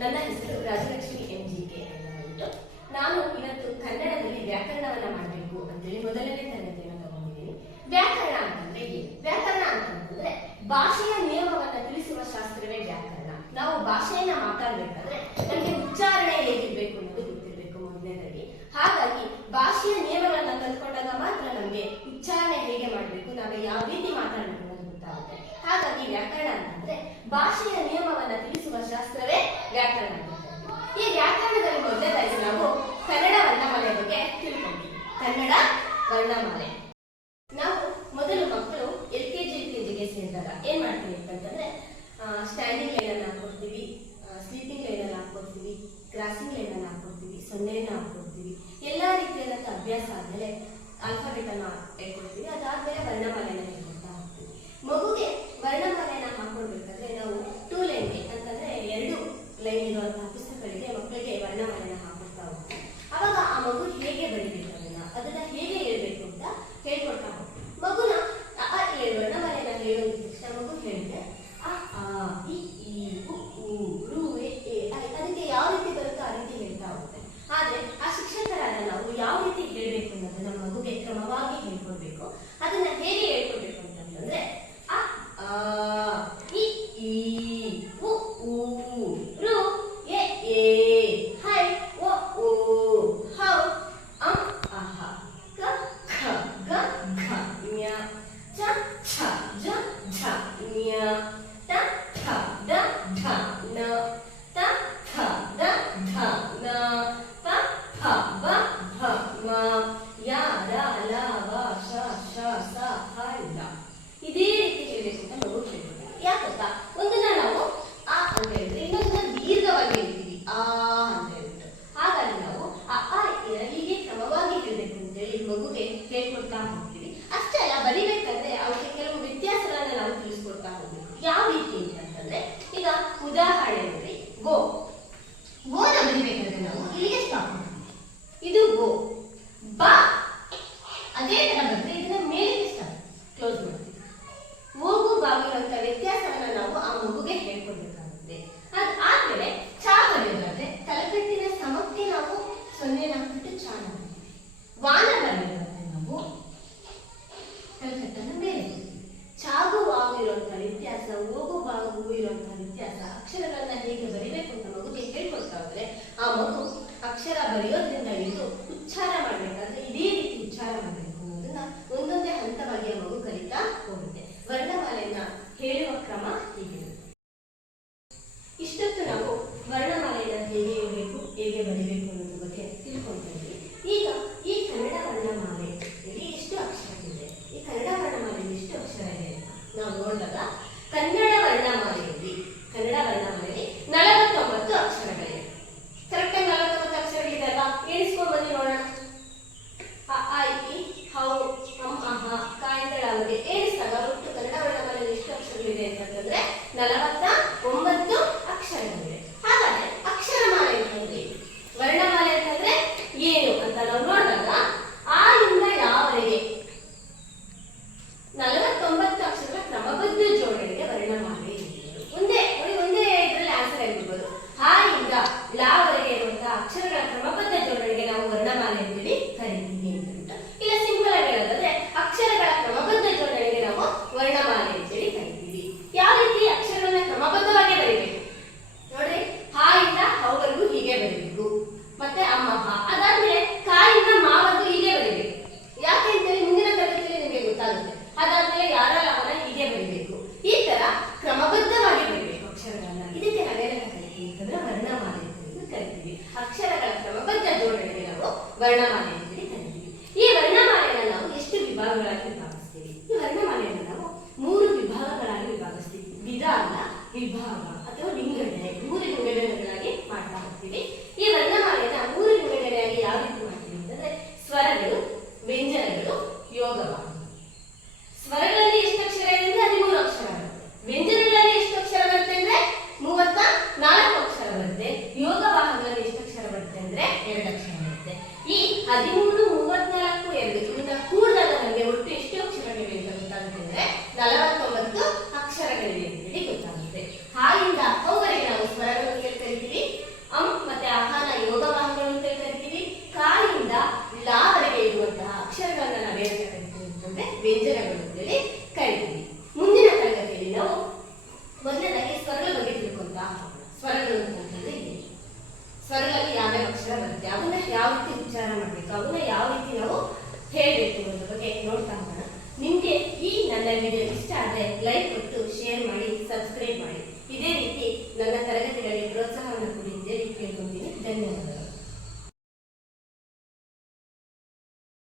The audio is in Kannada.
ನನ್ನ ಹೆಸರು ರಾಜಲಕ್ಷ್ಮಿ ಎಂ ಜಿ ಕೆ ಅಂತ ನಾನು ಇವತ್ತು ಕನ್ನಡದಲ್ಲಿ ವ್ಯಾಕರಣವನ್ನ ಮಾಡಬೇಕು ಅಂತೇಳಿ ಮೊದಲನೇ ತರಗತಿಯನ್ನು ತಗೊಂಡಿದ್ದೀನಿ. ವ್ಯಾಕರಣ ಅಂತಂದ್ರೆ ವ್ಯಾಕರಣ ಅಂತಂದ್ರೆ ಭಾಷೆಯ ನಿಯಮವನ್ನ ತಿಳಿಸುವ ಶಾಸ್ತ್ರವೇ ವ್ಯಾಕರಣ. ನಾವು ಭಾಷೆಯನ್ನ ಮಾತಾಡ್ಬೇಕಾದ್ರೆ ನಮಗೆ ಉಚ್ಚಾರಣೆ ಹೇಗಿರ್ಬೇಕು ಅನ್ನೋದು ಗೊತ್ತಿರಬೇಕು ಮೊದಲನೇದಾಗಿ. ಹಾಗಾಗಿ ಭಾಷೆಯ ನಿಯಮಗಳನ್ನ ಕಲ್ತ್ಕೊಂಡಾಗ ಮಾತ್ರ ನಮಗೆ ಉಚ್ಚಾರಣೆ ಹೇಗೆ ಮಾಡಬೇಕು, ನಾವು ಯಾವ ರೀತಿ ಮಾತಾಡಬೇಕು ಅಂತ ಗೊತ್ತಾಗುತ್ತೆ. ಹಾಗಾಗಿ ವ್ಯಾಕರಣ ಅಂತಂದ್ರೆ ಭಾಷೆಯ ಇದ್ದಾಗ ಏನು ಮಾಡ್ತೀವಿ ಅಂತಂತಂದರೆ ಸ್ಟ್ಯಾಂಡಿಂಗ್ ಲೈನಲ್ಲಿ ಹಾಕ್ಕೊಡ್ತೀವಿ ಸ್ಲೀಪಿಂಗ್ ಲೈನಲ್ಲಿ ಹಾಕ್ಕೊಡ್ತೀವಿ ಕ್ರಾಸಿಂಗ್ ಲೈನಲ್ಲಿ ಹಾಕ್ಕೊಡ್ತೀವಿ ಸೊನ್ನೆಯನ್ನು ಹಾಕ್ಕೊಡ್ತೀವಿ ಎಲ್ಲ ರೀತಿಯಾದಂಥ ಅಭ್ಯಾಸ ಆದಮೇಲೆ ಆಲ್ಫಾಬೆಟನ್ನು ಹೇಳ್ಕೊಡ್ತೀವಿ ಅದಾದಮೇಲೆ ವರ್ಣಮಾಲೆಯನ್ನು 阿，对，那这里。ಇದು ಗೋ ಬಾ. ಅದೇ ತರ ಬಂದ್ರೆ ಇದನ್ನ ಮೇಲೆ ಕ್ಲೋಸ್ ಮಾಡ್ತೀವಿ. ಹೋಗು ಬಾಗಿರುವಂತ ವ್ಯತ್ಯಾಸವನ್ನ ನಾವು ಆ ಮಗುಗೆ ಹೇಳ್ಕೊಡ್ಬೇಕಾಗುತ್ತೆ. ಆದ್ಮೇಲೆ ಚಾ ಬರೆಯೋದಾದ್ರೆ ತಲೆಕಟ್ಟಿನ ಸಮಕ್ಕೆ ನಾವು ಸೊನ್ನೆ ಹಾಕ್ಬಿಟ್ಟು ಚಾ ವಾನ ಬರೆಯೋದಾದ್ರೆ ನಾವು ತಲೆಕಟ್ಟನ್ನು ಮೇಲೆ ಚಾಗು ವಾಗು ವ್ಯತ್ಯಾಸ ಹೋಗು ಬಾಗು ಇರುವಂತಹ ವ್ಯತ್ಯಾಸ, ಅಕ್ಷರಗಳನ್ನ ಹೇಗೆ ಬರೀಬೇಕು ಅಂತ ಮಗುಗೆ ಹೇಳ್ಕೊಡ್ತಾ ಹೋದ್ರೆ ಆ ಮಗು ಅಕ್ಷರ ಬರೆಯೋದ್ರಿಂದ ವರ್ಣಮಾಲೆಯಲ್ಲಿ ಕಂಡಿದ್ದೀವಿ ಈ ವರ್ಣಮಾಲೆಯನ್ನು ನಾವು ಎಷ್ಟು ವಿಭಾಗಗಳಾಗಿ ವಿಭಾಗಿಸ್ತೀವಿ ಅವನ್ನ ಯಾವ ರೀತಿ ನಾವು ಹೇಳಬೇಕು ಅನ್ನೋದ್ರ ಬಗ್ಗೆ ನೋಡ್ತಾ ಹೋಗೋಣ. ನಿಮ್ಗೆ ಈ ನನ್ನ ವಿಡಿಯೋ ಇಷ್ಟ ಆದ್ರೆ ಲೈಕ್ ಕೊಟ್ಟು ಶೇರ್